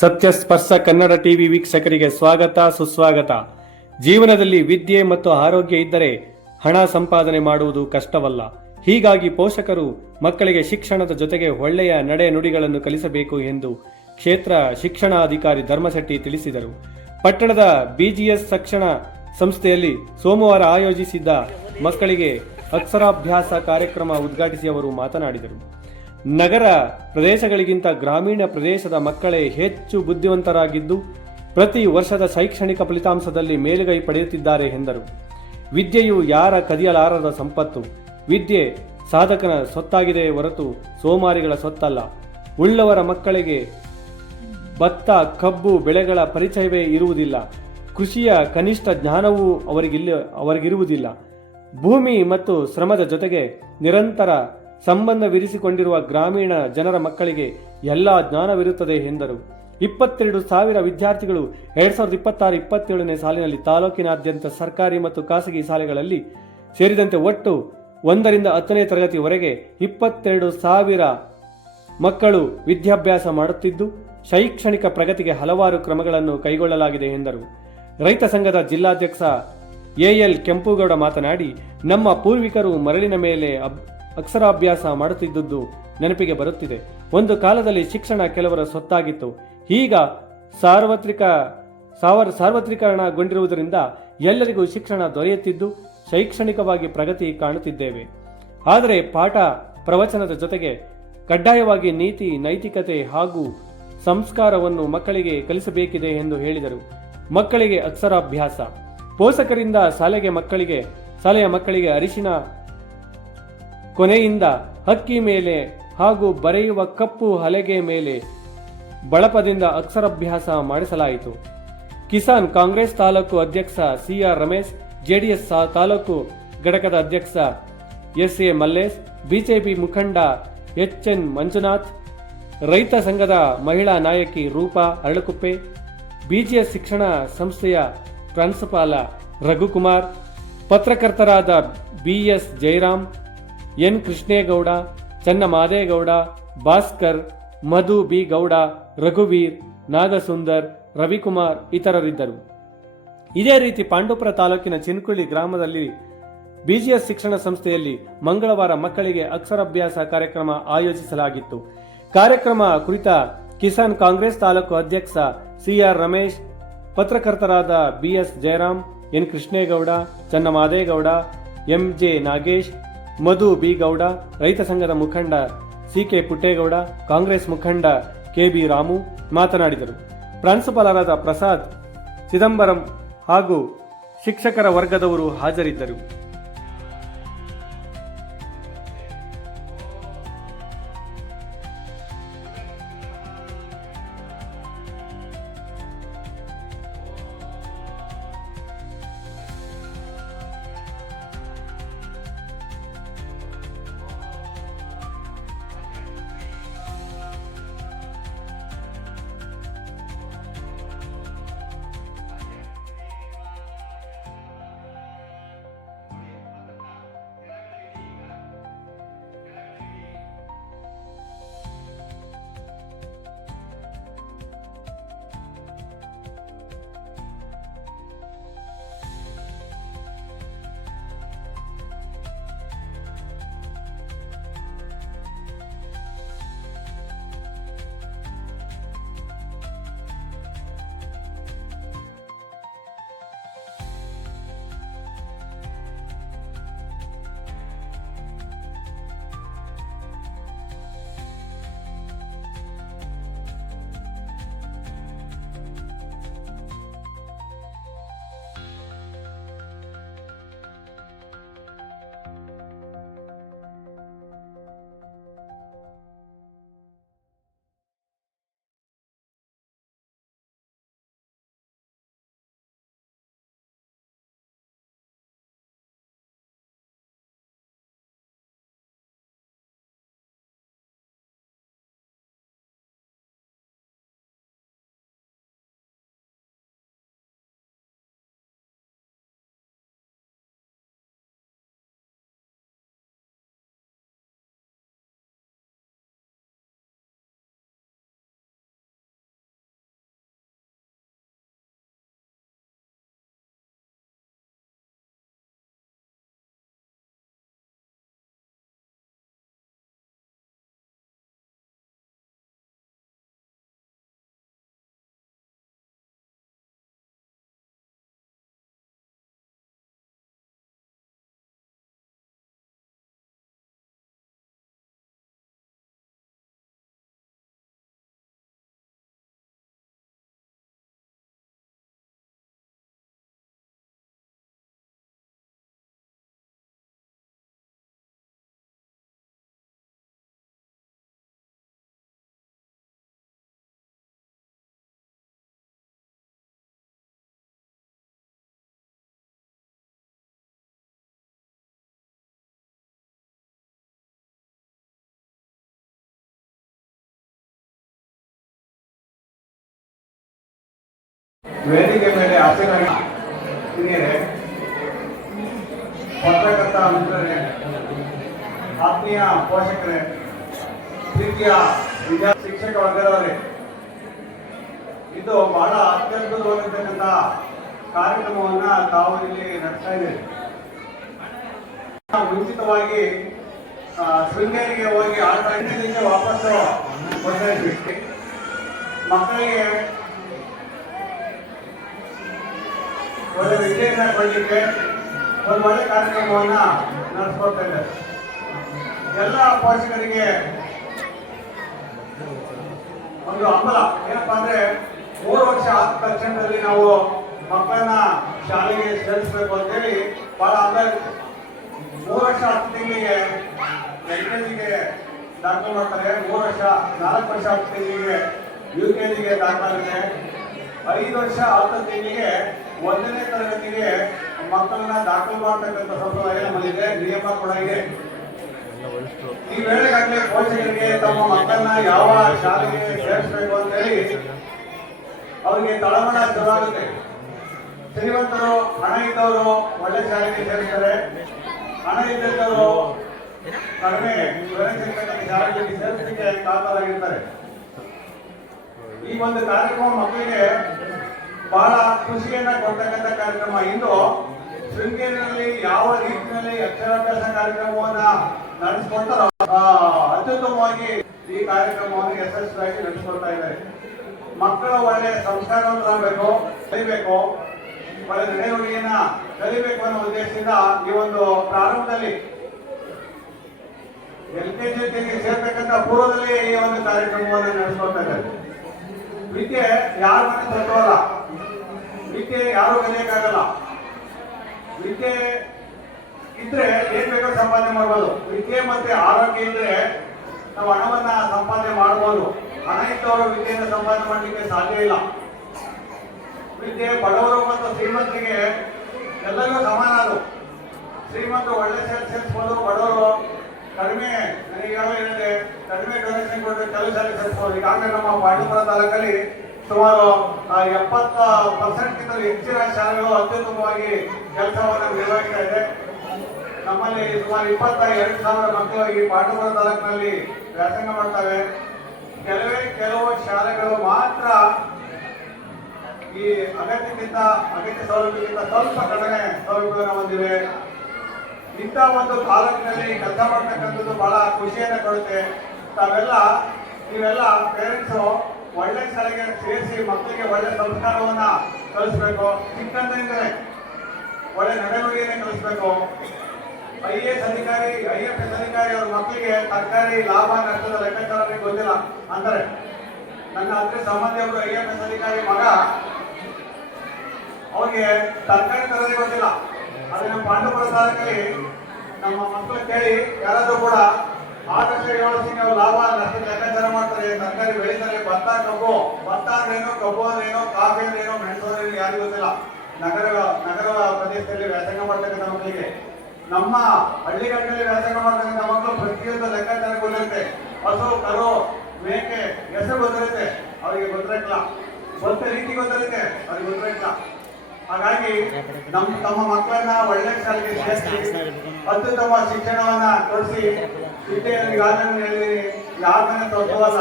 ಸತ್ಯಸ್ಪರ್ಶ Kannada TV ವೀಕ್ಷಕರಿಗೆ ಸ್ವಾಗತ ಸುಸ್ವಾಗತ. ಜೀವನದಲ್ಲಿ ವಿದ್ಯೆ ಮತ್ತು ಆರೋಗ್ಯ ಇದ್ದರೆ ಹಣ ಸಂಪಾದನೆ ಮಾಡುವುದು ಕಷ್ಟವಲ್ಲ. ಹೀಗಾಗಿ ಪೋಷಕರು ಮಕ್ಕಳಿಗೆ ಶಿಕ್ಷಣದ ಜೊತೆಗೆ ಒಳ್ಳೆಯ ನಡೆ ನುಡಿಗಳನ್ನು ಕಲಿಸಬೇಕು ಎಂದು ಕ್ಷೇತ್ರ ಶಿಕ್ಷಣಾಧಿಕಾರಿ ಧರ್ಮಶೆಟ್ಟಿ ತಿಳಿಸಿದರು. ಪಟ್ಟಣದ ಬಿಜಿಎಸ್ ಶಿಕ್ಷಣ ಸಂಸ್ಥೆಯಲ್ಲಿ ಸೋಮವಾರ ಆಯೋಜಿಸಿದ್ದ ಮಕ್ಕಳಿಗೆ ಅಕ್ಷರಾಭ್ಯಾಸ ಕಾರ್ಯಕ್ರಮ ಉದ್ಘಾಟಿಸಿ ಅವರು ಮಾತನಾಡಿದರು. ನಗರ ಪ್ರದೇಶಗಳಿಗಿಂತ ಗ್ರಾಮೀಣ ಪ್ರದೇಶದ ಮಕ್ಕಳೇ ಹೆಚ್ಚು ಬುದ್ಧಿವಂತರಾಗಿದ್ದು ಪ್ರತಿ ವರ್ಷದ ಶೈಕ್ಷಣಿಕ ಫಲಿತಾಂಶದಲ್ಲಿ ಮೇಲುಗೈ ಪಡೆಯುತ್ತಿದ್ದಾರೆ ಎಂದರು. ವಿದ್ಯೆಯು ಯಾರ ಕದಿಯಲಾರದ ಸಂಪತ್ತು. ವಿದ್ಯೆ ಸಾಧಕನ ಸೊತ್ತಾಗಿದೆ ಹೊರತು ಸೋಮಾರಿಗಳ ಸೊತ್ತಲ್ಲ. ಉಳ್ಳವರ ಮಕ್ಕಳಿಗೆ ಭತ್ತ ಕಬ್ಬು ಬೆಳೆಗಳ ಪರಿಚಯವೇ ಇರುವುದಿಲ್ಲ. ಕೃಷಿಯ ಕನಿಷ್ಠ ಜ್ಞಾನವೂ ಅವರಿಗಿರುವುದಿಲ್ಲ. ಭೂಮಿ ಮತ್ತು ಶ್ರಮದ ಜೊತೆಗೆ ನಿರಂತರ ಸಂಬಂಧವಿರಿಸಿಕೊಂಡಿರುವ ಗ್ರಾಮೀಣ ಜನರ ಮಕ್ಕಳಿಗೆ ಎಲ್ಲ ಜ್ಞಾನವಿರುತ್ತದೆ ಎಂದರು. 22,000 ವಿದ್ಯಾರ್ಥಿಗಳು 2026-27ನೇ ಸಾಲಿನಲ್ಲಿ ತಾಲೂಕಿನಾದ್ಯಂತ ಸರ್ಕಾರಿ ಮತ್ತು ಖಾಸಗಿ ಶಾಲೆಗಳಲ್ಲಿ ಸೇರಿದಂತೆ ಒಟ್ಟು 1ರಿಂದ 10ನೇ ತರಗತಿವರೆಗೆ 22,000 ಮಕ್ಕಳು ವಿದ್ಯಾಭ್ಯಾಸ ಮಾಡುತ್ತಿದ್ದು ಶೈಕ್ಷಣಿಕ ಪ್ರಗತಿಗೆ ಹಲವಾರು ಕ್ರಮಗಳನ್ನು ಕೈಗೊಳ್ಳಲಾಗಿದೆ ಎಂದರು. ರೈತ ಸಂಘದ ಜಿಲ್ಲಾಧ್ಯಕ್ಷ ಎಎಲ್ ಕೆಂಪುಗೌಡ ಮಾತನಾಡಿ, ನಮ್ಮ ಪೂರ್ವಿಕರು ಮರಳಿನ ಮೇಲೆ ಅಕ್ಷರಾಭ್ಯಾಸ ಮಾಡುತ್ತಿದ್ದುದು ನೆನಪಿಗೆ ಬರುತ್ತಿದೆ. ಒಂದು ಕಾಲದಲ್ಲಿ ಶಿಕ್ಷಣ ಕೆಲವರ ಸೊತ್ತಾಗಿತ್ತು. ಈಗ ಸಾರ್ವತ್ರಿಕರಣಗೊಂಡಿರುವುದರಿಂದ ಎಲ್ಲರಿಗೂ ಶಿಕ್ಷಣ ದೊರೆಯುತ್ತಿದ್ದು ಶೈಕ್ಷಣಿಕವಾಗಿ ಪ್ರಗತಿ ಕಾಣುತ್ತಿದ್ದೇವೆ. ಆದರೆ ಪಾಠ ಪ್ರವಚನದ ಜೊತೆಗೆ ಕಡ್ಡಾಯವಾಗಿ ನೀತಿ ನೈತಿಕತೆ ಹಾಗೂ ಸಂಸ್ಕಾರವನ್ನು ಮಕ್ಕಳಿಗೆ ಕಲಿಸಬೇಕಿದೆ ಎಂದು ಹೇಳಿದರು. ಮಕ್ಕಳಿಗೆ ಅಕ್ಷರಾಭ್ಯಾಸ. ಪೋಷಕರಿಂದ ಶಾಲೆಯ ಮಕ್ಕಳಿಗೆ ಅರಿಶಿನ ಕೊನೆಯಿಂದ ಹಕ್ಕಿ ಮೇಲೆ ಹಾಗೂ ಬರೆಯುವ ಕಪ್ಪು ಹಲಗೆ ಮೇಲೆ ಬಳಪದಿಂದ ಅಕ್ಷರಾಭ್ಯಾಸ ಮಾಡಿಸಲಾಯಿತು. ಕಿಸಾನ್ ಕಾಂಗ್ರೆಸ್ ತಾಲೂಕು ಅಧ್ಯಕ್ಷ ಸಿಆರ್ ರಮೇಶ್, ಜೆಡಿಎಸ್ ತಾಲೂಕು ಘಟಕದ ಅಧ್ಯಕ್ಷ ಎಸ್ಎ ಮಲ್ಲೇಶ್, ಬಿಜೆಪಿ ಮುಖಂಡ ಎಚ್ಎನ್ ಮಂಜುನಾಥ್, ರೈತ ಸಂಘದ ಮಹಿಳಾ ನಾಯಕಿ ರೂಪಾ ಅರಳಕುಪ್ಪೆ, ಬಿಜಿಎಸ್ ಶಿಕ್ಷಣ ಸಂಸ್ಥೆಯ ಪ್ರಾಂಶುಪಾಲ ರಘುಕುಮಾರ್, ಪತ್ರಕರ್ತರಾದ ಬಿಎಸ್ ಜಯರಾಮ್, ಎನ್ ಕೃಷ್ಣೇಗೌಡ, ಚನ್ನಮಾದೇಗೌಡ, ಭಾಸ್ಕರ್, ಮಧು ಬಿ ಗೌಡ, ರಘುವೀರ್, ನಾಗಸುಂದರ್, ರವಿಕುಮಾರ್ ಇತರರಿದ್ದರು. ಇದೇ ರೀತಿ ಪಾಂಡವಪುರ ತಾಲೂಕಿನ ಚಿನ್ಕುಳಿ ಗ್ರಾಮದಲ್ಲಿ ಬಿಜಿಎಸ್ ಶಿಕ್ಷಣ ಸಂಸ್ಥೆಯಲ್ಲಿ ಮಂಗಳವಾರ ಮಕ್ಕಳಿಗೆ ಅಕ್ಷರಾಭ್ಯಾಸ ಕಾರ್ಯಕ್ರಮ ಆಯೋಜಿಸಲಾಗಿತ್ತು. ಕಾರ್ಯಕ್ರಮ ಕುರಿತ ಕಿಸಾನ್ ಕಾಂಗ್ರೆಸ್ ತಾಲೂಕು ಅಧ್ಯಕ್ಷ ಸಿಆರ್ ರಮೇಶ್, ಪತ್ರಕರ್ತರಾದ B S Jayaram, N Krishnegowda, Channamadegowda, M J Nagesh, Madhu B Gowda, ರೈತ ಸಂಘದ ಮುಖಂಡ ಸಿಕೆ ಪುಟ್ಟೇಗೌಡ, ಕಾಂಗ್ರೆಸ್ ಮುಖಂಡ ಕೆಬಿ ರಾಮು ಮಾತನಾಡಿದರು. ಪ್ರಾಂಶುಪಾಲರಾದ ಪ್ರಸಾದ್ ಚಿದಂಬರಂ ಹಾಗೂ ಶಿಕ್ಷಕರ ವರ್ಗದವರು ಹಾಜರಿದ್ದರು. ವೇದಿಕೆ ಮೇಲೆ ಆಸೀನರಾಗಿ ಹಿರಿಯರೇ, ಪತ್ರಕರ್ತ ಮಿತ್ರರೇ, ಆತ್ಮೀಯ ಪೋಷಕರೇ, ಪ್ರೀತಿಯ ಶಿಕ್ಷಕ ವರ್ಗದವರೇ, ಇದು ಬಹಳ ಅತ್ಯದ್ಭುತವಾಗಿರ್ತಕ್ಕಂಥ ಕಾರ್ಯಕ್ರಮವನ್ನ ತಾವು ಇಲ್ಲಿ ನಡೆಸ್ತಾ ಇದ್ದೀರಿ. ಮುಂಚಿತವಾಗಿ ಶೃಂಗೇರಿಗೆ ಹೋಗಿ ಆಟದಿಂದ ವಾಪಸ್ಸು ಬರ್ತಾ ಇದ್ವಿ. ಮಕ್ಕಳಿಗೆ ಒಳ್ಳೆ ವಿದ್ಯೆಯನ್ನ ಕೊಡಲಿಕ್ಕೆ ಒಂದು ಒಳ್ಳೆ ಕಾರ್ಯಕ್ರಮವನ್ನ ನಡೆಸ್ಕೊಡ್ತಾ ಇದ್ದಾರೆ. ಎಲ್ಲ ಪೋಷಕರಿಗೆ ಒಂದು ಹಂಬಲ ಏನಪ್ಪಾ ಅಂದ್ರೆ 3 ವರ್ಷ ಆದ ತಕ್ಷಣದಲ್ಲಿ ನಾವು ಮಕ್ಕಳನ್ನ ಶಾಲೆಗೆ ಸೇರಿಸಬೇಕು ಅಂತೇಳಿ ಬಹಳ ಹಂಬಲ. 3 ವರ್ಷ 10 ತಿಂಗಳಿಗೆ LKG ದಾಖಲು ಮಾಡ್ತಾರೆ. 3 ವರ್ಷ 4 ವರ್ಷ 10 ತಿಂಗಳಿಗೆ UKG ದಾಖಲಾಗುತ್ತೆ. 5 ವರ್ಷ 10 ತಿಂಗಳಿಗೆ 1ನೇ ತರಗತಿಗೆ ಮಕ್ಕಳನ್ನ ದಾಖಲು ಮಾಡತಕ್ಕಂಥ ಸಂಪ್ರದಾಯ ನಮ್ಮಲ್ಲಿದೆ, ನಿಯಮ ಕೂಡ ಇದೆ. ಈ ವೇಳೆಗಾಗಲೇ ಪೋಷಕರಿಗೆ ತಮ್ಮ ಮಕ್ಕಳನ್ನ ಯಾವ ಶಾಲೆಗೆ ಸೇರಿಸಬೇಕು ಅಂತ ಹೇಳಿ ಅವರಿಗೆ ತಳಮಳ ಶುರುವಾಗುತ್ತೆ. ಶ್ರೀಮಂತರು, ಹಣ ಇದ್ದವರು ಒಳ್ಳೆ ಶಾಲೆಗೆ ಸೇರಿಸ್ತಾರೆ. ಹಣ ಇದ್ದವರು ಕಡಿಮೆ ಶಾಲೆಗಳಿಗೆ ಸೇರಿಸಲಿಕ್ಕೆ ಕಾತರಾಗಿರ್ತಾರೆ. ಈ ಒಂದು ಕಾರ್ಯಕ್ರಮ ಮಕ್ಕಳಿಗೆ ಬಹಳ ಖುಷಿಯನ್ನ ಕೊಡ್ತಕ್ಕಂಥ ಕಾರ್ಯಕ್ರಮ. ಇಂದು ಶೃಂಗೇರಿಯಲ್ಲಿ ಯಾವ ರೀತಿಯಲ್ಲಿ ಅಕ್ಷರಾಭ್ಯಾಸ ಕಾರ್ಯಕ್ರಮವನ್ನ ನಡೆಸಿಕೊಡ್ತಾರೋ ಅತ್ಯುತ್ತಮವಾಗಿ ಈ ಕಾರ್ಯಕ್ರಮವನ್ನು ಯಶಸ್ವಿಯಾಗಿ ನಡೆಸಿಕೊಡ್ತಾ ಇದ್ದಾರೆ. ಮಕ್ಕಳು ಒಳ್ಳೆ ಸಂಸ್ಕಾರವಂತರಾಗಬೇಕು, ಕಲಿಬೇಕು, ಒಳ್ಳೆ ನಡೆನುಡಿಯನ್ನ ಕಲಿಬೇಕು ಅನ್ನೋ ಉದ್ದೇಶದಿಂದ ಈ ಒಂದು ಪ್ರಾರಂಭದಲ್ಲಿ LKG ಸೇರ್ಬೇಕಂತ ಪೂರ್ವದಲ್ಲಿ ಈ ಒಂದು ಕಾರ್ಯಕ್ರಮವನ್ನು ನಡೆಸಿಕೊಡ್ತಾ ಇದ್ದಾರೆ. ವಿದ್ಯೆ ಯಾರ ಮನೆ ತತ್ವಲ್ಲ, ವಿದ್ಯೆ ಯಾರು ಕಲಿಯಕ್ಕಾಗಲ್ಲ. ವಿದ್ಯೆ ಇದ್ರೆ ಏನ್ ಬೇಕೋ ಸಂಪಾದನೆ ಮಾಡ್ಬೋದು. ವಿದ್ಯೆ ಮತ್ತೆ ಆರೋಗ್ಯ ಇದ್ರೆ ನಾವು ಹಣವನ್ನ ಸಂಪಾದನೆ ಮಾಡ್ಬೋದು. ಹಣ ಇದ್ದವರು ವಿದ್ಯೆಯನ್ನು ಸಂಪಾದನೆ ಮಾಡಲಿಕ್ಕೆ ಸಾಧ್ಯ ಇಲ್ಲ. ವಿದ್ಯೆ ಬಡವರು ಮತ್ತು ಶ್ರೀಮಂತರಿಗೆ ಎಲ್ಲರಿಗೂ ಸಮಾನ. ಅದು ಶ್ರೀಮಂತರು ಒಳ್ಳೆ ಸೇರಿಸ್ಬೋದು, ಬಡವರು ಕಡಿಮೆ, ನನಗೆ ಯಾವ ಏನಿದೆ ಕಡಿಮೆ ಡೊನೇಷನ್ ಕೊಟ್ಟರೆ ಕೆಲವು ಶಾಲೆ ಸೇರಿಸ್ಬೋದು. ಈಗಾಗಲೇ ನಮ್ಮ ಪಾಂಡವಪುರ ತಾಲೂಕಲ್ಲಿ ಸುಮಾರು 70% ಹೆಚ್ಚಿನ ಶಾಲೆಗಳು ಅತ್ಯುತ್ತಮವಾಗಿ ಕೆಲಸವನ್ನು ನಿರ್ವಹಿಸ್ತಾ ಇದೆ. ನಮ್ಮಲ್ಲಿ ಸುಮಾರು 22,000 ಮಕ್ಕಳು ಈ ಪಾಂಡವಪುರ ತಾಲೂಕಿನಲ್ಲಿ ವ್ಯಾಸಂಗ ಮಾಡ್ತವೆ. ಕೆಲವು ಶಾಲೆಗಳು ಮಾತ್ರ ಈ ಅಗತ್ಯ ಸೌಲಭ್ಯಕ್ಕಿಂತ ಸ್ವಲ್ಪ ಕಡಿಮೆ ಸೌಲಭ್ಯಗಳನ್ನು ಹೊಂದಿವೆ. ಇಂಥ ಒಂದು ತಾಲೂಕಿನಲ್ಲಿ ಕೆಲಸ ಮಾಡ್ತಕ್ಕಂಥದ್ದು ಬಹಳ ಖುಷಿಯನ್ನು ಕೊಡುತ್ತೆ. ನೀವೆಲ್ಲ ಪೇರೆಂಟ್ಸು ಒಳ್ಳೆ ಶಾಲೆಗೆ ಸೇರಿಸಿ ಮಕ್ಕಳಿಗೆ ಒಳ್ಳೆ ಸಂಸ್ಕಾರವನ್ನ ಕಲಿಸ್ಬೇಕು. ಚಿಕ್ಕಂದಿನಿಂದಲೇ ಒಳ್ಳೆ ನಡೆನುಡಿಯನ್ನೇ ಕಲಿಸ್ಬೇಕು. IAS ಅಧಿಕಾರಿ, IFS ಅಧಿಕಾರಿ ಅವ್ರ ಮಕ್ಕಳಿಗೆ ತರಕಾರಿ ಲಾಭ ನಷ್ಟದ ಲೆಕ್ಕಾಚಾರ ಗೊತ್ತಿಲ್ಲ ಅಂತಾರೆ. ನನ್ನ ಹತ್ರ ಸಂಬಂಧಿ ಅವರು IFS ಅಧಿಕಾರಿ ಮಗ, ಅವ್ರಿಗೆ ತರಕಾರಿ ತರದೇ ಗೊತ್ತಿಲ್ಲ. ಅದು ನಮ್ಮ ಪಾಂಡವಪುರ ತಾಲೂಕಲ್ಲಿ ನಮ್ಮ ಮಕ್ಕಳು ಕೇಳಿ ಯಾರಾದ್ರೂ ಕೂಡ 6 ವರ್ಷ 7 ವರ್ಷಕ್ಕೆ ಲಾಭ ನಷ್ಟದ ಲೆಕ್ಕಾಚಾರ ಮಾಡ್ತಾರೆ. ತರಕಾರಿ ಬೆಳೀತಾರೆ. ಭತ್ತ ಅಂದ್ರೇನೋ, ಕಬ್ಬು ಅಂದ್ರೇನೋ, ಕಾಫಿ ಅಂದ್ರೇನೋ, ಮೆಣಸು ಅಂದ್ರೇನೋ ಯಾರಿಗೂ ಗೊತ್ತಿಲ್ಲ. ನಗರ ಪ್ರದೇಶದಲ್ಲಿ ವ್ಯಾಸಂಗ ಮಾಡ್ತಕ್ಕಂಥ ಮಕ್ಕಳಿಗೆ, ನಮ್ಮ ಹಳ್ಳಿಗಳಲ್ಲಿ ವ್ಯಾಸಂಗ ಮಾಡ್ತಕ್ಕಂಥ ಮಕ್ಕಳು ಪ್ರತಿಯೊಂದು ಲೆಕ್ಕಾಚಾರ ಗೊತ್ತಿರುತ್ತೆ. ಹಸು, ಕರು, ಮೇಕೆ ಹೆಸರು ಗೊತ್ತಿರುತ್ತೆ, ಅವರಿಗೆ ಗೊತ್ತಿರಲ್ಲ. ಸ್ವಂತ ರೀತಿ ಗೊತ್ತಿರುತ್ತೆ, ಅವ್ರಿಗೆ ಗೊತ್ತಿರಲ್ಲ. ಹಾಗಾಗಿ ತಮ್ಮ ಮಕ್ಕಳನ್ನ ಒಳ್ಳೆ ಶಾಲೆಗೆ ಸೇರಿಸಿ ಅತ್ಯುತ್ತಮ ಶಿಕ್ಷಣವನ್ನ ಕೊಡಿಸಿ ವಿದ್ಯೆಯಲ್ಲಿ ಯಾರನ್ನ ತೋರಿಸೋಲ್ಲ,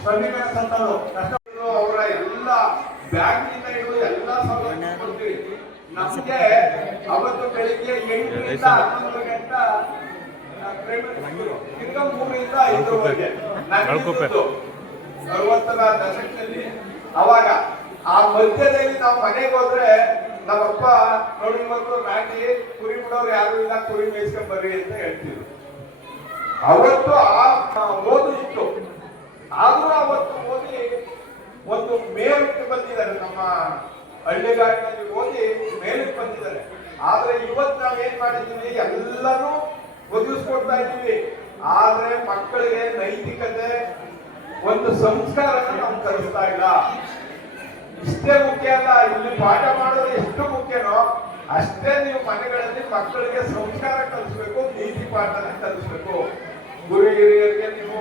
ಶ್ರಮಿಕನ ಸತ್ತವರು ಕಷ್ಟಪಟ್ಟು ಅವರ ಎಲ್ಲ ಬ್ಯಾಂಕಿಂದ ಹಿಡಿದು ಎಲ್ಲ ಸೌಲಭ್ಯ ಕೊಡ್ತೀವಿ. ನಮಗೆ ಅವತ್ತು ಬೆಳಿಗ್ಗೆ 8 ರಿಂದ 11 ಗಂಟೆ ತಿರ್ಗಾ 3 ರಿಂದ 5 60ರ ದಶಕದಲ್ಲಿ ಅವಾಗ ಆ ಮಧ್ಯದಲ್ಲಿ ನಾವು ಮನೆಗೆ ಹೋದ್ರೆ ನಮ್ಮಪ್ಪ ನೋಡಿ ಮಕ್ಕಳು ನಾಟಿ ಕುರಿ ಬಿಡೋರು ಯಾರು ಇಲ್ಲ, ಕುರಿ ಮೇಯಿಸ್ಕೊಂಡ್ ಬರ್ರಿ ಅಂತ ಹೇಳ್ತಿದ್ರು. ಅವತ್ತು ಆ ಓದು ಇತ್ತು. ಆದ್ರೂ ಅವತ್ತು ಓದಿ ಒಂದು ಮೇಲಕ್ಕೆ ಬಂದಿದ್ದಾರೆ. ನಮ್ಮ ಹಳ್ಳಿಗಾಡಿನಲ್ಲಿ ಓದಿ ಮೇಲಕ್ಕೆ ಬಂದಿದ್ದಾರೆ. ಆದ್ರೆ ಇವತ್ತು ನಾವ್ ಏನ್ ಮಾಡಿದ್ದೀವಿ, ಎಲ್ಲರೂ ಒದಗಿಸ್ಕೊಡ್ತಾ ಇದ್ದೀವಿ. ಆದ್ರೆ ಮಕ್ಕಳಿಗೆ ನೈತಿಕತೆ, ಒಂದು ಸಂಸ್ಕಾರನ ನಾವು ಕಲಿಸ್ತಾ ಇಲ್ಲ. ಇಷ್ಟೇ ಮುಖ್ಯ ಅಲ್ಲ, ಇಲ್ಲಿ ಪಾಠ ಮಾಡೋದು ಎಷ್ಟು ಮುಖ್ಯನೋ ಅಷ್ಟೇ ನೀವು ಮನೆಗಳಲ್ಲಿ ಮಕ್ಕಳಿಗೆ ಸಂಸ್ಕಾರ ಕಲಿಸ್ಬೇಕು, ನೀತಿ ಪಾಠನ ಕಲಿಸ್ಬೇಕು. ಗುರು ಹಿರಿಯರಿಗೆ ನೀವು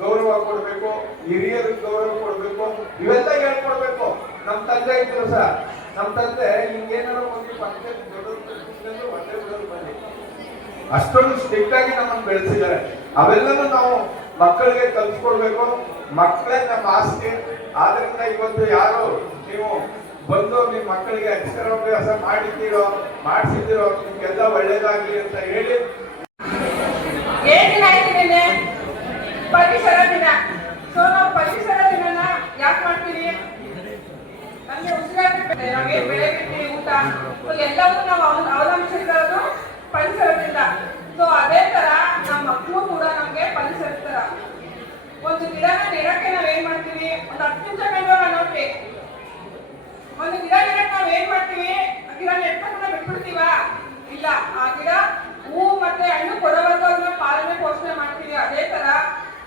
ಗೌರವ ಕೊಡ್ಬೇಕು, ಹಿರಿಯರಿಗೆ ಗೌರವ ಕೊಡ್ಬೇಕು, ಇವೆಲ್ಲ ಹೇಳ್ಕೊಡ್ಬೇಕು. ನಮ್ಮ ತಂದೆ ಇದ್ರು ಸಹ ನಮ್ಮ ತಂದೆ ಹಿಂಗೇನಾರ ಹೋಗಿ ಪಂಚಾಯತ್ ದೊಡ್ಡವರು ಒಂದೇ ಊರಲ್ಲಿ ಬಂದಿ ಅಷ್ಟೊಂದು ಸ್ಟ್ರಿಕ್ಟ್ ಆಗಿ ನಮ್ಮನ್ನು ಬೆಳೆಸಿದ್ದಾರೆ. ಅವೆಲ್ಲನೂ ನಾವು ಮಕ್ಕಳಿಗೆ ಕಲ್ಸ್ಕೊಡ್ಬೇಕು. ಮಕ್ಕಳೇ ನಮ್ಮ ಆಸ್ತಿ. ಆದ್ರಿಂದ ಇವತ್ತು ಯಾರು ನೀವು ಬಂದು ನಿಮ್ಮ ಮಕ್ಕಳಿಗೆ ಅಕ್ಷರಾಭ್ಯಾಸ ಮಾಡಿಸಿದ್ದೀರೋ ನಿಮ್ಗೆಲ್ಲ ಒಳ್ಳೇದಾಗ್ಲಿ ಅಂತ ಹೇಳಿ. ಏನಿಲ್ಲ ಪರಿಸರ ದಿನ. ಸೊ ನಾವು ಪರಿಸರ ದಿನನ ಯಾಕೆ ಮಾಡ್ತೀವಿ? ನಮ್ಗೆ ಉಸಿರಾಟ ನಾವೇ ಬೆಳಗ್ಗೆ ಊಟ ಎಲ್ಲವೂ ನಾವು ಅವಲಂಬಿಸಿರೋದು ಪರಿಸರದಿಂದ. ಸೊ ಅದೇ ತರ ನಮ್ಮ ಮಕ್ಕಳು ಕೂಡ ನಮ್ಗೆ ಪರಿಸರ ತರ. ಒಂದು ಗಿಡನ ನೆಡಕ್ಕೆ ನಾವ್ ಏನ್ ಮಾಡ್ತೀವಿ? ಒಂದು 10 ನಿಮಿಷ ಕಂಡು ನೋಡ್ರಿ. ಒಂದು ಗಿಡ ನೆಡಕ್ಕೆ ನಾವ್ ಏನ್ ಮಾಡ್ತೀವಿ? ಗಿಡ ನೆಟ್ಕೊಂಡು ಬಿಟ್ಬಿಡ್ತೀವ? ಇಲ್ಲ, ಆ ಗಿಡ ಹೂ ಮತ್ತೆ ಹಣ್ಣು ಕೊಡೋವರೆಗೂ ಅದನ್ನ ಪಾಲನೆ ಪೋಷಣೆ ಮಾಡ್ತೀವಿ. ಅದೇ ತರ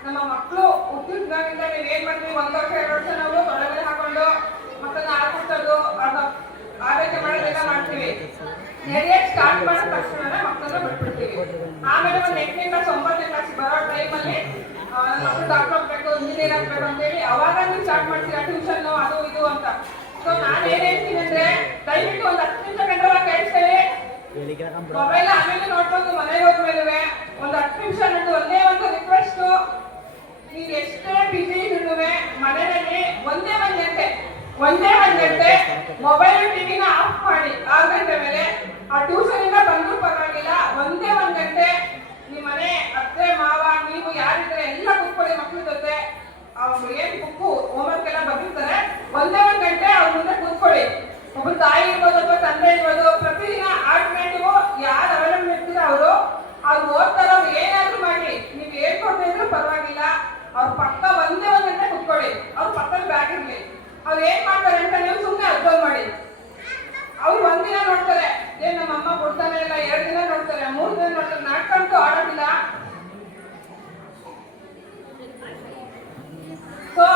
ನಮ್ಮ ಮಕ್ಕಳು ಹುಟ್ಟಿದಾಗಿಂದ ನೀವ್ ಏನ್ ಮಾಡ್ತೀವಿ? 1 ವರ್ಷ 2 ವರ್ಷ ನಾವು ತೊಳೆಮೇಲೆ ಹಾಕೊಂಡು ಮಕ್ಕಳನ್ನ ಆಡ್ಕೊಡ್ಸೋದು, ಆರೈಕೆ ಮಾಡೋದೆಲ್ಲ ಮಾಡ್ತೀವಿ. ನೆರೆಯಕ್ಕೆ ಸ್ಟಾರ್ಟ್ ಮಾಡಿದ ತಕ್ಷಣ ಮಕ್ಕಳನ್ನ ಬಿಟ್ಬಿಡ್ತೀವಿ. ಆಮೇಲೆ ಒಂದು 8ನೇ ಕ್ಲಾಸ್ 9ನೇ ಕ್ಲಾಸ್ ಬರೋ ಟೈಮಲ್ಲಿ ಮಕ್ಕಳು ಡಾಕ್ಟರ್ ಆಗ್ಬೇಕು, ಇಂಜಿನಿಯರ್ ಆಗ್ಬೇಕು ಅಂತೇಳಿ ಅವಾಗ ನೀವು ಸ್ಟಾರ್ಟ್ ಮಾಡ್ತೀರಾ ಟ್ಯೂಷನ್ ಅದು ಇದು ಅಂತ. ಸೊ ನಾನು ಏನ್ ಹೇಳ್ತೀನಿ ಅಂದ್ರೆ, ದಯವಿಟ್ಟು ಒಂದು 10 ನಿಮಿಷ ಗಂಟೆ ಕೇಳಿಸ್ತೇವೆ. ಮೊಬೈಲ್ ಆಮೇಲೆ ನೋಡ್ಕೊಂಡು ಮನೆಗೆ ಹೋದ್ಮೇಲೆ ಒಂದು 10 ನಿಮಿಷ ನಂದು ಒಂದೇ ಒಂದು ರಿಕ್ವೆಸ್ಟ್, ನೀವು ಎಷ್ಟೇ ಬಿಸಿ ಇದ್ರು ಮನೆಯಲ್ಲಿ ಒಂದೇ ಒಂದು ಗಂಟೆ ಮೊಬೈಲ್ ಟಿವಿನ ಆಫ್ ಮಾಡಿ. 6 ಗಂಟೆ ಮೇಲೆ ಆ ಟ್ಯೂಷನ್ ಇಂದ ಬಂದ್ರು ಪರವಾಗಿಲ್ಲ, ಒಂದೇ 1 ಗಂಟೆ ನಿಮ್ಮ ಮನೆ ಅತ್ತೆ ಮಾವ ನೀವು ಯಾರಿದ್ರೆ ಎಲ್ಲ ಕೂತ್ಕೊಳ್ಳಿ ಮಕ್ಳ ಜೊತೆ. ಅವ್ರು ಏನ್ ಬುಕ್ಕು ಹೋಮ್ವರ್ಕ್ ಎಲ್ಲ ಬಂದಿರ್ತಾರೆ, ಒಂದೇ 1 ಗಂಟೆ ಅವ್ರ ಮುಂದೆ ಕೂತ್ಕೊಳ್ಳಿ. ಒಬ್ಬರು ತಾಯಿ ಇರ್ಬೋದು ಅಥವಾ ತಂದೆ ಇರ್ಬೋದು, ಪ್ರತಿದಿನ ಆಲ್ಟರ್ನೇಟಿವ್ ಯಾರು ಅವೈಲಬಲ್ ಇರ್ತೀರ ಅವ್ರು ಓದ್ತಾರ, ಅವ್ರು ಏನಾದ್ರೂ ಮಾಡಿ, ನೀವು ಹೇಳ್ಕೊಡ್ತಾ ಇದ್ರು ಪರವಾಗಿಲ್ಲ, ಅವ್ರ ಪಕ್ಕ ಒಂದೇ 1 ಗಂಟೆ ಕೂತ್ಕೊಳ್ಳಿ. ಅವ್ರ ಪಕ್ಕದಲ್ಲಿ ಬ್ಯಾಗ್ ಇರ್ಲಿ. ಅವ್ರು ಏನ್ ಮಾಡ್ತಾರೆ ಅಂತ ನೀವು ಸುಮ್ಮನೆ ಅಬ್ಸರ್ವ್ ಮಾಡಿ. ಅವ್ರು 1 ದಿನ ನೋಡ್ತಾರೆ, ಏನ್ ನಮ್ಮ ಅಮ್ಮ ಕೊಡ್ತಾನೆ ಇಲ್ಲ, 2 ದಿನ ನೋಡ್ತಾರೆ, 3 ದಿನ ನೋಡ್ತಾರೆ, ನಾಟಕಂತೂ ಆಡೋದಿಲ್ಲ. ಸೊ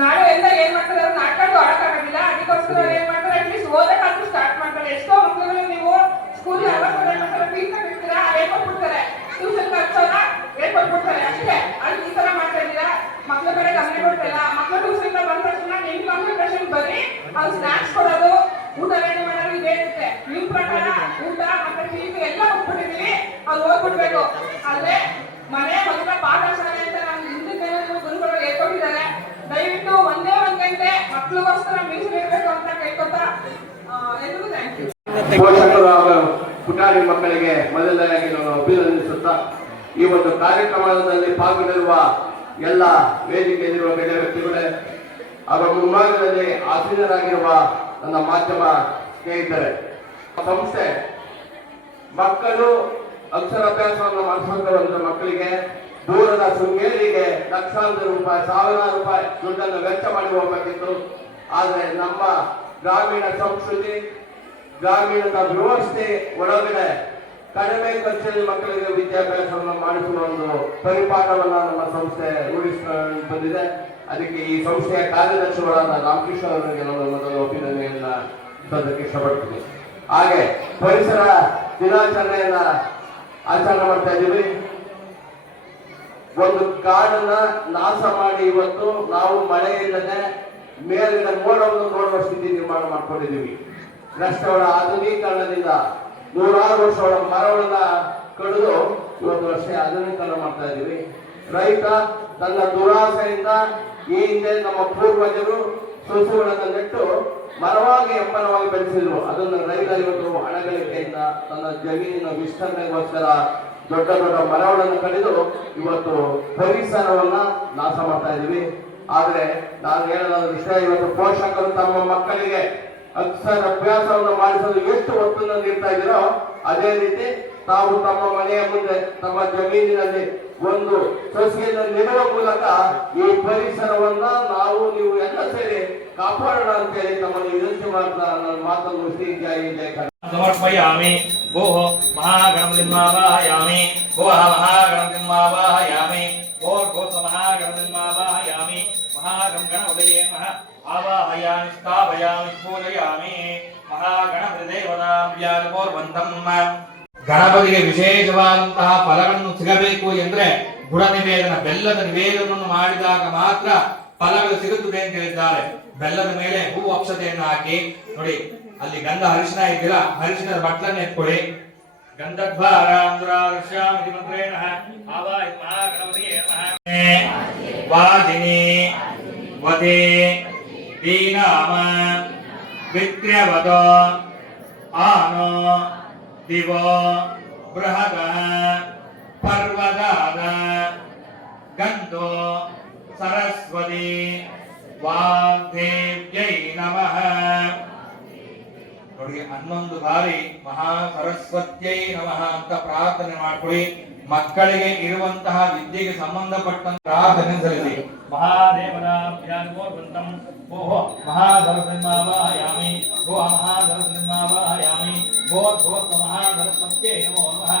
ನಾಳೆ ಎಲ್ಲ ಏನ್ ಮಾಡ್ತಾರೆ, ಅವ್ರು ನಾಟಕಂತೂ ಆಡಕ್ಕಾಗೋದಿಲ್ಲ. ಅದಕ್ಕೋಸ್ಕರ ಏನ್ ಮಾಡ್ತಾರೆ, ಅಟ್ಲೀಸ್ಟ್ ಓದಕ್ಕಾದ್ರೂ ಸ್ಟಾರ್ಟ್ ಮಾಡ್ತಾರೆ. ಎಷ್ಟೋ ಮಕ್ಕಳುಗಳು ನೀವು ಸ್ಕೂಲ್ ಫೀಸ್ ಕಟ್ಟಿರ್ತೀರಾ, ಹೇಳ್ಕೊಟ್ಬಿಡ್ತಾರೆ, ಟ್ಯೂಷನ್ ಖರ್ಚೋನ ಹೇಳ್ಕೊಟ್ಬಿಡ್ತಾರೆ ಅಷ್ಟೇ. ಅಲ್ಲಿ ಈ ತರ ಮಾಡ್ತಾ ಇದ್ದೀರಾ, ಮಕ್ಳ ಕಡೆ ಗಮನ ಕೊಡ್ತಿಲ್ಲ. ಮಕ್ಳು ಟ್ಯೂಷನ್ ಬಂದ ತಕ್ಷಣ ನಿಮ್ ಕಾನ್ಸಂಟ್ರೇಷನ್ ಬರೀ ಅವ್ರು ಸ್ನಾಕ್ಸ್ ಕೊಡೋದು, ಊಟ ರೆಡಿ ಮಾಡೋದು ಇದೇ ಇರುತ್ತೆ. ನಿಮ್ ಪ್ರಕಾರ ಊಟ ಮತ್ತೆ ಫೀಸ್ ಎಲ್ಲ ಕೊಟ್ಬಿಟ್ಟಿದೀವಿ, ಅವ್ರು ಓದ್ಬಿಡ್ಬೇಕು. ಆದ್ರೆ ಮನೆ ಮಕ್ಕಳ ಪಾಠ ಶಾಲೆ ಅಂತ ನಮ್ಗೆ ಹಿಂದಿನ ಗುರುಗಳು ಹೇಳ್ಕೊಟ್ಟಿದ್ದಾರೆ. ದಯವಿಟ್ಟು ಒಂದೇ 1 ಗಂಟೆ ಮಕ್ಳಿಗೋಸ್ಕರ ಮೀಸಲಿರ್ಬೇಕು ಅಂತ ಕೇಳ್ಕೊತಾ ಎಲ್ರಿಗೂ ಥ್ಯಾಂಕ್ ಯು. ಪೋಷಕರು ಹಾಗೂ ಪುಟಾಣಿ ಮಕ್ಕಳಿಗೆ ಮೊದಲನೇದಾಗಿ ನಾನು ಅಭಿನಂದಿಸುತ್ತಾ, ಈ ಒಂದು ಕಾರ್ಯಕ್ರಮದಲ್ಲಿ ಪಾಲ್ಗೊಂಡಿರುವ ಎಲ್ಲ ವೇದಿಕೆಯಲ್ಲಿರುವ ಬೇರೆ ವ್ಯಕ್ತಿಗಳೇ ಹಾಗೂ ಮುಂಭಾಗದಲ್ಲಿ ಆಸೀನರಾಗಿರುವ ನನ್ನ ಮಾಧ್ಯಮ ಸ್ನೇಹಿತರೆ, ಸಂಸ್ಥೆ ಮಕ್ಕಳು ಅಕ್ಷರಾಭ್ಯಾಸವನ್ನು ಮಾಡಿಸುವಂತ ಮಕ್ಕಳಿಗೆ ದೂರದ ಶೃಂಗೇರಿಗೆ ಲಕ್ಷಾಂತರ ರೂಪಾಯಿ, ಸಾವಿರಾರು ರೂಪಾಯಿ ದುಡ್ಡನ್ನು ವೆಚ್ಚ ಮಾಡಿ ಹೋಗಬೇಕಿತ್ತು. ಆದರೆ ನಮ್ಮ ಗ್ರಾಮೀಣ ಸಂಸ್ಕೃತಿ, ಗ್ರಾಮೀಣದ ವ್ಯವಸ್ಥೆ ಒಳಗಡೆ ಕಡಿಮೆ ಖರ್ಚಲ್ಲಿ ಮಕ್ಕಳಿಗೆ ವಿದ್ಯಾಭ್ಯಾಸವನ್ನು ಮಾಡಿಸುವ ಒಂದು ಪರಿಪಾಠವನ್ನು ನಮ್ಮ ಸಂಸ್ಥೆ ರೂಢಿಸಿಕೊಂಡು ಬಂದಿದೆ. ಅದಕ್ಕೆ ಈ ಸಂಸ್ಥೆಯ ಕಾರ್ಯದರ್ಶಿಗಳಾದ ರಾಮಕೃಷ್ಣ ಅವರಿಗೆ ನಾವು ಮೊದಲು ಅಭಿನಂದನೆಯನ್ನ ಸಲ್ಲಿಸಕ್ಕೆ ಇಷ್ಟಪಡ್ತೀವಿ. ಹಾಗೆ ಪರಿಸರ ದಿನಾಚರಣೆಯನ್ನ ಆಚರಣೆ ಮಾಡ್ತಾ ಇದ್ದೀವಿ. ಒಂದು ಕಾಡನ್ನ ನಾಶ ಮಾಡಿ ಇವತ್ತು ನಾವು ಮಳೆ ಇಲ್ಲದೆ ಮೇಲಿನ ಮೋಡವನ್ನು ನೋಡುವ ಸ್ಥಿತಿ ನಿರ್ಮಾಣ ಮಾಡ್ಕೊಂಡಿದ್ದೀವಿ. ರಸ್ತೆಗಳ ಆಧುನೀಕರಣದಿಂದ 100 ವರ್ಷಗಳ ಮರಗಳನ್ನ ಕಡಿದು ಇವತ್ತು ರಸ್ತೆ ಆಧುನೀಕರಣ ಮಾಡ್ತಾ ಇದ್ದೀವಿ. ರೈತ ತನ್ನ ದುರಾಸೆಯಿಂದ ಈ ಹಿಂದೆ ನಮ್ಮ ಪೂರ್ವಜರು ಸಸ್ಯಗಳನ್ನು ನೆಟ್ಟು ಮರವಾಗಿ ಎಪ್ಪನವಾಗಿ ಬೆಳೆಸಿದ್ರು. ಅದನ್ನು ರೈತ ಇವತ್ತು ಹಣಗಳಿಕೆಯಿಂದ ತನ್ನ ಜಮೀನಿನ ವಿಸ್ತರಣೆಗೋಸ್ಕರ ದೊಡ್ಡ ದೊಡ್ಡ ಮರಗಳನ್ನು ಕಡಿದು ಇವತ್ತು ಪರಿಸರವನ್ನ ನಾಶ ಮಾಡ್ತಾ ಇದ್ದೀವಿ. ಆದ್ರೆ ನಾನು ಹೇಳೋದಾದ ವಿಷಯ, ಇವತ್ತು ಪೋಷಕರು ತಮ್ಮ ಮಕ್ಕಳಿಗೆ ಅಕ್ಷರಾಭ್ಯಾಸವನ್ನು ಮಾಡಿಸಲು ಎಷ್ಟು ಒತ್ತನ್ನು ನೀಡ್ತಾ ಇದ್ದೀರೋ, ಅದೇ ರೀತಿ ತಾವು ತಮ್ಮ ಮನೆಯ ಮುಂದೆ ತಮ್ಮ ಜಮೀನಿನಲ್ಲಿ ಒಂದು ಸಸಿಯನ್ನು ನೆಡುವ ಮೂಲಕ ಈ ಪರಿಸರವನ್ನ ನೀವು ಎಲ್ಲ ಸೇರಿ ಕಾಪಾಡೋಣ ಅಂತೇಳಿ ತಮ್ಮನ್ನು ವಿನಂತಿ ಮಾಡ್ತಾ ನನ್ನ ಮಾತನ್ನು ಮುಗಿಸಿ ಸಮರ್ಪಯಾಮಿ. ಭೂಃ ಮಹಾಗಣಪತಿಮಾವಾಹಯಾಮಿ, ಭುವಃ ಮಹಾಗಣಪತಿಮಾವಾಹಯಾಮಿ, ಭೋರ್ಭುವಃ ಮಹಾಗಣಪತಿಮಾವಾಹಯಾಮಿ, ಮಹಾಗಂ ಗಣಪತಯೇ ನಮಃ ಆವಾಹಯಾಮಿ, ಸ್ಥಾಪಯಾಮಿ, ಪೂಜಯಾಮಿ. ಮಹಾಗಣಪತಿ ದೇವತಾಭ್ಯಾಪೂರ್ವಂತಂ. ಗಣಪತಿಗೆ ವಿಶೇಷವಾದಂತಹ ಫಲಗಳನ್ನು ಸಿಗಬೇಕು ಎಂದ್ರೆ ಗುಡ ನಿವೇದನ, ಬೆಲ್ಲದ ನಿವೇದನವನ್ನು ಮಾಡಿದಾಗ ಮಾತ್ರ ಫಲಗಳು ಸಿಗುತ್ತದೆ ಅಂತ ಹೇಳಿದ್ದಾರೆ. ಬೆಲ್ಲದ ಮೇಲೆ ಹೂ ಅಕ್ಷತೆಯನ್ನು ಹಾಕಿ ನೋಡಿ, ಅಲ್ಲಿ ಗಂಧ ಅರಿಶಿನ ಇದ್ದಿಲ್ಲ, ಅರಿಶಿನದ ಬಟ್ಲನ್ನ ಎತ್ಕೊಳ್ಳಿ. ಗಂಧದ್ವಾರಾಂಧ್ರಾರ್ಶ್ಯಾಮಿತಿ ಮಂತ್ರೇಣ ಆವಾಹಿ ಮಹಾಗಣಪತಿಯೇ ನಮಃ. ವಾಜಿನಿ ವದೇ ದೀನಾಮ ವಿತ್ರ್ಯವದ ಆನೋ ದಿವೋ ಬೃಹದ ಪರ್ವದಾದ ಗಂಧೋ ಸರಸ್ವತಿ ವಾಗ್ದೇವ್ಯೈ ನಮಃ. ನೋಡಿ 11 ಬಾರಿ ಮಹಾ ಸರಸ್ವತ್ಯೈ ನಮಃ ಅಂತ ಪ್ರಾರ್ಥನೆ ಮಾಡ್ಕೊಳ್ಳಿ. ಮಕ್ಕಳಿಗೆ ಇರುವಂತಹ ವಿದ್ಯೆಗೆ ಸಂಬಂಧಪಟ್ಟಂತ ಪ್ರಾರ್ಥನೆ ಸಲ್ಲಿಸಿ. ಮಹಾದೇವನಾಭ್ಯಾನ್ಮೋರ್ವಂತಂ ಭೋಃ ಮಹಾಧರಸಿಂಹಾವಾಹಯಾಮಿ ಭೋಃ ಮಹಾಧರಸಿಂಹಾವಾಹಯಾಮಿ ಭೋಃ ಮಹಾಧರಸ್ವತ್ಯೈ ನಮೋ ನಮಃ.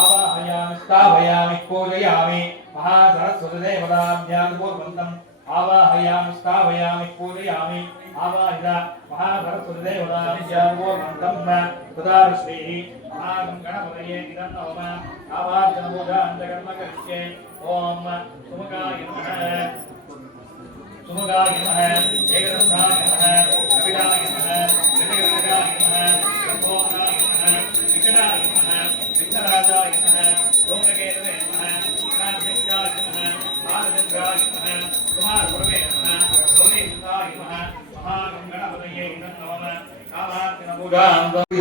ಆವಾಹಯಾಮಿ ಸ್ಥಾಪಯಾಮಿ ಪೂಜಯಾಮಿ ಮಹಾಸರಸ್ವತಿ ದೇವತಾಭ್ಯಾನ್ಮೋರ್ವಂತಂ ಆವಾಹಯಾಮಿ ಸ್ಥಾಪಯಾಮಿ ಪೂಜಯಾಮಿ ಆವಾಹಿತ ಮಹಾಸರಸ್ವತಿ ದೇವತಾಭ್ಯಾನ್ಮೋರ್ವಂತಂ ತದಾಶ್ರೀ ಮಹಾಗಣಪತಯೇ ಇದಂ ನಮಃ. ಆವಾಹನ ಪೂಜಾ ಅಂತಕರ್ಮ ಕರಿಷ್ಯೆ. ಓಂ ಸುಮುಖಾಯ ನಮಃ ಸುಮುಖಾಯ ನಮಃ ಏಕದಂತಾಯ ನಮಃ ಕಪಿಲಾಯ ನಮಃ ಗಣಗಣಗಾಯ ನಮಃ ಗಂಗೋದರಾಯ ನಮಃ ವಿಕಟಾಯ ನಮಃ ವಿಘ್ನರಾಜಾಯ ನಮಃ ಲೋಕಕೇತವೇ ನಮಃ ಗಣಾಧ್ಯಕ್ಷಾಯ ನಮಃ ಬಾಲಚಂದ್ರಾಯ ನಮಃ ಕುಮಾರಗುರವೇ ನಮಃ ಗೌರೀಸುತಾಯ ನಮಃ ಮಹಾಗಣಪತಯೇ ಇದಂ ನಮಃ. ಆವಾಹನ ಪೂಜಾ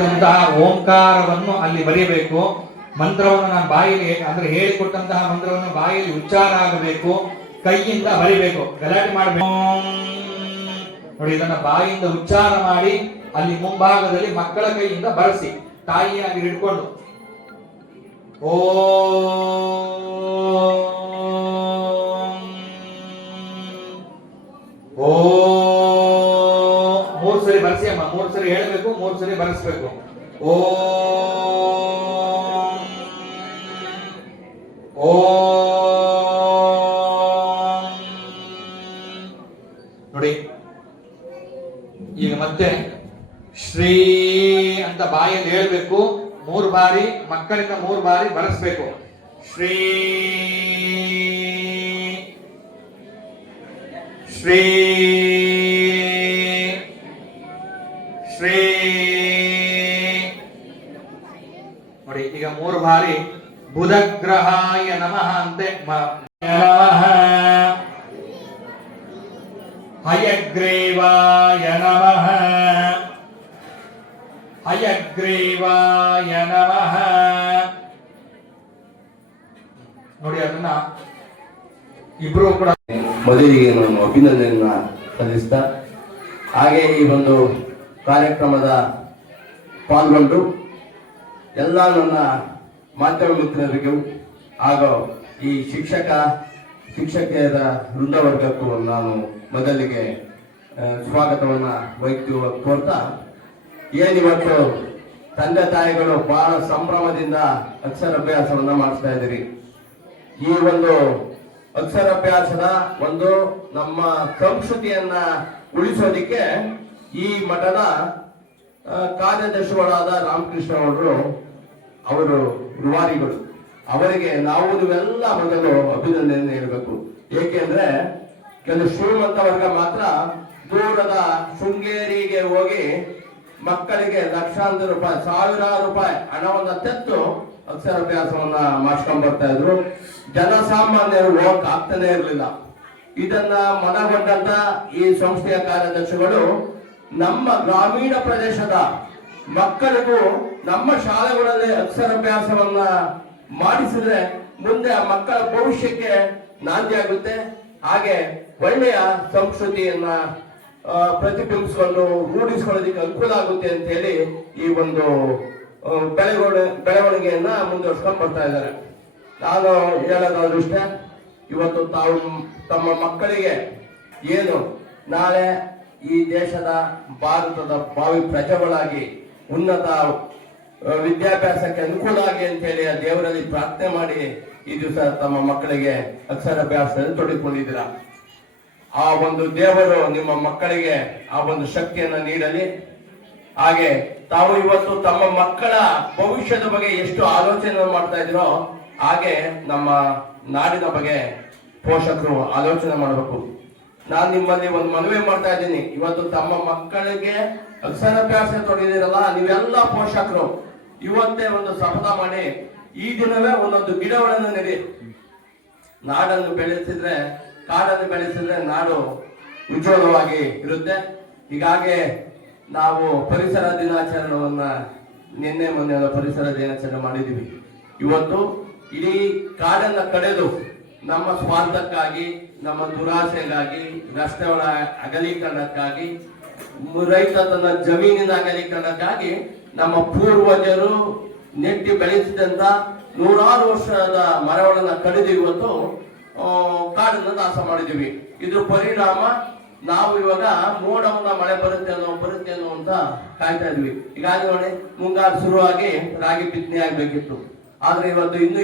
ಅಂತಹ ಓಂಕಾರವನ್ನು ಅಲ್ಲಿ ಬರೆಯಬೇಕು. ಮಂತ್ರವನ್ನು ನಾನು ಬಾಯಲ್ಲಿ ಅಂದ್ರೆ ಹೇಳಿಕೊಟ್ಟಂತಹ ಮಂತ್ರವನ್ನು ಬಾಯಲ್ಲಿ ಉಚ್ಚಾರ ಆಗಬೇಕು, ಕೈಯಿಂದ ಬರಿಬೇಕು, ಗಲಾಟೆ ಮಾಡಬೇಕು. ನೋಡಿ, ಇದನ್ನ ಬಾಯಿಂದ ಉಚ್ಚಾರ ಮಾಡಿ ಅಲ್ಲಿ ಮುಂಭಾಗದಲ್ಲಿ ಮಕ್ಕಳ ಕೈಯಿಂದ ಬರೆಸಿ, ತಾಯಿಯಾಗಿ ಹಿಡ್ಕೊಂಡು ಓ 3 ಸರಿ ಬರೆಸಿ ಅಮ್ಮ, 3 ಸರಿ ಹೇಳಬೇಕು, 3 ಸರಿ ಬರೆಸ್ಬೇಕು. ನೋಡಿ, ಈಗ ಮತ್ತೆ ಶ್ರೀ ಅಂತ ಬಾಯಲ್ಲಿ ಹೇಳ್ಬೇಕು, 3 ಬಾರಿ ಮಕ್ಕಳಿಂದ 3 ಬಾರಿ ಬರೆಸ್ಬೇಕು. ಶ್ರೀ ಶ್ರೀ ಶ್ರೀ. ನೋಡಿ, ಈಗ 3 ಬಾರಿ ಬುಧಗ್ರಹಾಯ ನಮಃ ಅಂತೆ ನಮಃ. ಹಯಗ್ರೀವಾಯ ನಮಃ ಹಯಗ್ರೀವಾಯ ನಮಃ. ನೋಡಿ, ಅದನ್ನ ಇಬ್ರು ಕೂಡ ಮೊದಲಿಗೆ ನಾನು ಅಭಿನಂದನೆಯನ್ನ ಸಲ್ಲಿಸ್ತಾ, ಹಾಗೆ ಈ ಒಂದು ಕಾರ್ಯಕ್ರಮದ ಪಾಲ್ಗೊಂಡು ಎಲ್ಲ ನನ್ನ ಮಾಧ್ಯಮ ಮಿತ್ರರಿಗೂ ಹಾಗೂ ಈ ಶಿಕ್ಷಕಿಯರ ವೃಂದವರ್ಗಕ್ಕೂ ನಾನು ಮೊದಲಿಗೆ ಸ್ವಾಗತವನ್ನ ಕೋರ್ತಾ, ಏನಿವತ್ತು ತಂದೆ ತಾಯಿಗಳು ಬಹಳ ಸಂಭ್ರಮದಿಂದ ಅಕ್ಷರಾಭ್ಯಾಸವನ್ನ ಮಾಡಿಸ್ತಾ ಇದ್ದೀರಿ. ಈ ಒಂದು ಅಕ್ಷರಾಭ್ಯಾಸದ ಒಂದು ನಮ್ಮ ಸಂಸ್ಕೃತಿಯನ್ನ ಉಳಿಸೋದಿಕ್ಕೆ ಈ ಮಠದ ಕಾರ್ಯದರ್ಶಿಗಳಾದ ರಾಮಕೃಷ್ಣ ಅವರು ರೂವಾರಿಗಳು, ಅವರಿಗೆ ನಾವು ನೀವೆಲ್ಲ ಮೊದಲು ಅಭಿನಂದನೆ ಹೇಳಬೇಕು. ಏಕೆಂದ್ರೆ ಕೆಲವು ಶ್ರೀಮಂತ ವರ್ಗ ಮಾತ್ರ ದೂರದ ಶೃಂಗೇರಿಗೆ ಹೋಗಿ ಮಕ್ಕಳಿಗೆ ಲಕ್ಷಾಂತರ ರೂಪಾಯಿ, ಸಾವಿರಾರು ರೂಪಾಯಿ ಹಣವನ್ನ ತೆತ್ತು ಅಕ್ಷರಾಭ್ಯಾಸವನ್ನ ಮಾಡಿಸ್ಕೊಂಡ್ ಬರ್ತಾ ಇದ್ರು. ಜನಸಾಮಾನ್ಯರು ಹೋಗಕ್ ಆಗ್ತಾನೆ ಇರಲಿಲ್ಲ. ಇದನ್ನ ಮನಗೊಂಡಂತ ಈ ಸಂಸ್ಥೆಯ ಕಾರ್ಯದರ್ಶಿಗಳು ನಮ್ಮ ಗ್ರಾಮೀಣ ಪ್ರದೇಶದ ಮಕ್ಕಳಿಗೂ ನಮ್ಮ ಶಾಲೆಗಳಲ್ಲಿ ಅಕ್ಷರಾಭ್ಯಾಸವನ್ನ ಮಾಡಿಸಿದ್ರೆ ಮುಂದೆ ಆ ಮಕ್ಕಳ ಭವಿಷ್ಯಕ್ಕೆ ನಾಂದಿ ಆಗುತ್ತೆ. ಹಾಗೆ ಒಳ್ಳೆಯ ಸಂಸ್ಕೃತಿಯನ್ನ ಪ್ರತಿಬಿಂಬಿಸಿಕೊಂಡು ರೂಢಿಸಿಕೊಳ್ಳೋದಕ್ಕೆ ಅನುಕೂಲ ಆಗುತ್ತೆ ಅಂತ ಹೇಳಿ ಈ ಒಂದು ಬೆಳವಣಿಗೆಯನ್ನ ಮುಂದುವರ್ಸ್ಕೊಂಡು ಬರ್ತಾ ಇದ್ದಾರೆ. ನಾನು ಹೇಳೋದಾದಷ್ಟೇ, ಇವತ್ತು ತಾವು ತಮ್ಮ ಮಕ್ಕಳಿಗೆ ಏನು ನಾಳೆ ಈ ದೇಶದ ಭಾರತದ ಭಾವಿ ಪ್ರಜೆಗಳಾಗಿ ಉನ್ನತ ವಿದ್ಯಾಭ್ಯಾಸಕ್ಕೆ ಅನುಕೂಲ ಆಗಿ ಅಂತ ಹೇಳಿ ಆ ದೇವರಲ್ಲಿ ಪ್ರಾರ್ಥನೆ ಮಾಡಿ ಈ ದಿವಸ ತಮ್ಮ ಮಕ್ಕಳಿಗೆ ಅಕ್ಷರಾಭ್ಯಾಸದಲ್ಲಿ ತೊಡಗಿಕೊಂಡಿದ್ದೀರಾ. ಆ ಒಂದು ದೇವರು ನಿಮ್ಮ ಮಕ್ಕಳಿಗೆ ಆ ಒಂದು ಶಕ್ತಿಯನ್ನ ನೀಡಲಿ. ಹಾಗೆ ತಾವು ಇವತ್ತು ತಮ್ಮ ಮಕ್ಕಳ ಭವಿಷ್ಯದ ಬಗ್ಗೆ ಎಷ್ಟು ಆಲೋಚನೆ ಮಾಡ್ತಾ ಇದ್ದೀರೋ ಹಾಗೆ ನಮ್ಮ ನಾಡಿನ ಬಗ್ಗೆ ಪೋಷಕರು ಆಲೋಚನೆ ಮಾಡಬೇಕು. ನಾನು ನಿಮ್ಮಲ್ಲಿ ಒಂದು ಮನವಿ ಮಾಡ್ತಾ ಇದ್ದೀನಿ. ಇವತ್ತು ತಮ್ಮ ಮಕ್ಕಳಿಗೆ ಅಕ್ಷರಾಭ್ಯಾಸ ತೊಡಗಿದಿರಲ್ಲ, ನೀವೆಲ್ಲ ಪೋಷಕರು ಇವತ್ತೇ ಒಂದು ಶಪಥ ಮಾಡಿ ಈ ದಿನವೇ ಒಂದೊಂದು ಗಿಡಗಳನ್ನು ನೆಡಿ. ನಾಡನ್ನು ಬೆಳೆಸಿದ್ರೆ, ಕಾಡನ್ನು ಬೆಳೆಸಿದ್ರೆ ನಾಡು ಉಜ್ವಲವಾಗಿ ಇರುತ್ತೆ. ಹೀಗಾಗಿ ನಾವು ಪರಿಸರ ದಿನಾಚರಣೆಯನ್ನ ನಿನ್ನೆ ಮೊನ್ನೆ ಪರಿಸರ ದಿನಾಚರಣೆ ಮಾಡಿದ್ದೀವಿ. ಇವತ್ತು ಇಡೀ ಕಾಡನ್ನ ಕಡೆದು ನಮ್ಮ ಸ್ವಾರ್ಥಕ್ಕಾಗಿ, ನಮ್ಮ ದುರಾಸೆಗಾಗಿ, ರಸ್ತೆಗಳ ಅಗಲೀಕರಣಕ್ಕಾಗಿ, ರೈತ ತನ್ನ ಜಮೀನಿನ ಅಗಲೀಕರಣಕ್ಕಾಗಿ ನಮ್ಮ ಪೂರ್ವಜರು ನೆಟ್ಟಿ ಬೆಳೆಸಿದಂತ 100 ವರ್ಷದ ಮರಗಳನ್ನ ಕಡಿದು ಇವತ್ತು ಕಾಡನ್ನ ನಾಶ ಮಾಡಿದೀವಿ. ಇದ್ರ ಪರಿಣಾಮ ನಾವು ಇವಾಗ ಮೋಡವನ್ನ ಮಳೆ ಬರುತ್ತೆ ಅನ್ನೋ ಅಂತ ಕಾಯ್ತಾ ಇದ್ವಿ. ಈಗಾಗಲೇ ನೋಡಿ ಮುಂಗಾರು ಶುರುವಾಗಿ ರಾಗಿ ಬಿತ್ತನೆ ಆಗ್ಬೇಕಿತ್ತು. ಆದ್ರೆ ಇವತ್ತು ಇನ್ನು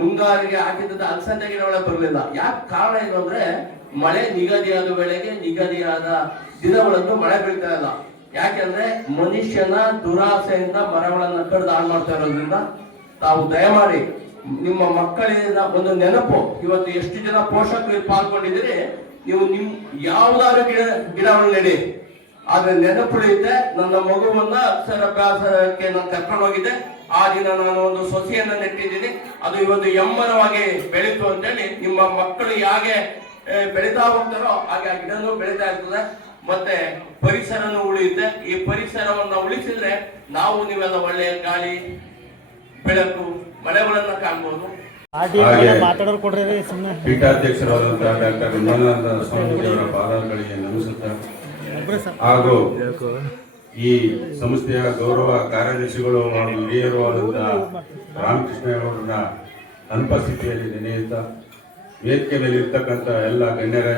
ಮುಂಗಾರಿಗೆ ಹಾಕಿದ್ದ ಅಲಸಂದೆ ಗಿಡಗಳೇ ಬರಲಿಲ್ಲ. ಯಾಕೆ ಕಾರಣ ಏನು ಅಂದ್ರೆ ಮಳೆ ನಿಗದಿಯಾದ ವೇಳೆಗೆ ನಿಗದಿಯಾದ ದಿನಗಳಂದು ಮಳೆ ಬೀಳ್ತಾ ಇಲ್ಲ. ಯಾಕೆಂದ್ರೆ ಮನುಷ್ಯನ ದುರಾಸೆಯಿಂದ ಮರಗಳನ್ನ ಕಡ್ದು ಹಾಳು ಮಾಡ್ತಾ ಇರೋದ್ರಿಂದ ತಾವು ದಯಮಾಡಿ ನಿಮ್ಮ ಮಕ್ಕಳಿಂದ ಒಂದು ನೆನಪು, ಇವತ್ತು ಎಷ್ಟು ಜನ ಪೋಷಕರು ಪಾಲ್ಗೊಂಡಿದ್ದೀರಿ, ನೀವು ಯಾವ್ದಾದ್ರು ಗಿಡವನ್ನು ನೆಡಿ. ಆದ್ರೆ ನೆನಪುಳಿಯುತ್ತೆ. ನನ್ನ ಮಗುವನ್ನ ಅಕ್ಷರಾಭ್ಯಾಸಕ್ಕೆ ನಾನು ಕರ್ಕೊಂಡು ಹೋಗಿದ್ದೆ. ಆ ದಿನ ನಾನು ಒಂದು ಸೊಸೆಯನ್ನ ನೆಟ್ಟಿದ್ದೀನಿ. ಅದು ಇವತ್ತು ಎಮ್ಮರವಾಗಿ ಬೆಳೀತು ಅಂತೇಳಿ ನಿಮ್ಮ ಮಕ್ಕಳು ಹೇಗೆ ಬೆಳೀತಾ ಹೋಗ್ತಾರೋ ಹಾಗೆ ಆ ಗಿಡನೂ ಬೆಳೀತಾ ಇರ್ತದೆ. ಮತ್ತೆ ಪರಿಸರನು ಉಳಿಯುತ್ತೆ. ಈ ಪರಿಸರವನ್ನ ಉಳಿಸಿದ್ರೆ ನಾವು ನೀವೆಲ್ಲ ಒಳ್ಳೆಯ ಗಾಳಿ, ಬೆಳಕು, ಮಳೆಗಳನ್ನ ಕಾಣ್ಬೋದು. ಪೀಠಾಧ್ಯಕ್ಷರಾದಂತಹ ಡಾಕ್ಟರ್ ವಿಮಲಾನಂದ ಸ್ವಾಮೀಜಿಯವರ ಪಾದಗಳಿಗೆ ನಮಿಸುತ್ತಾ ಹಾಗೂ ಈ ಸಂಸ್ಥೆಯ ಗೌರವ ಕಾರ್ಯದರ್ಶಿಗಳು ಹಾಗೂ ಹಿರಿಯರು ಆದಂತಹ ರಾಮಕೃಷ್ಣೇಗೌಡರ ಅನುಪಸ್ಥಿತಿಯಲ್ಲಿ ನೆನೆಯುತ್ತಾ ವೇದಿಕೆ ಮೇಲೆ ಇರ್ತಕ್ಕಂಥ ಎಲ್ಲ ಗಣ್ಯರೇ